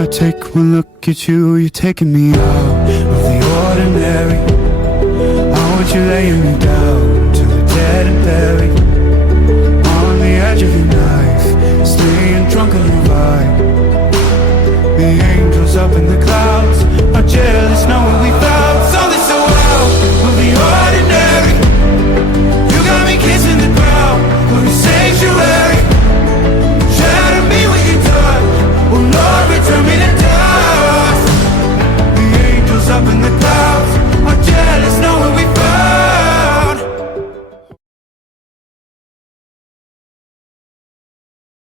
I take one look at you, you're taking me out of the ordinary. I want you laying me down to the dead and buried, on the edge of your knife, staying drunk on your vibe. The angels up in the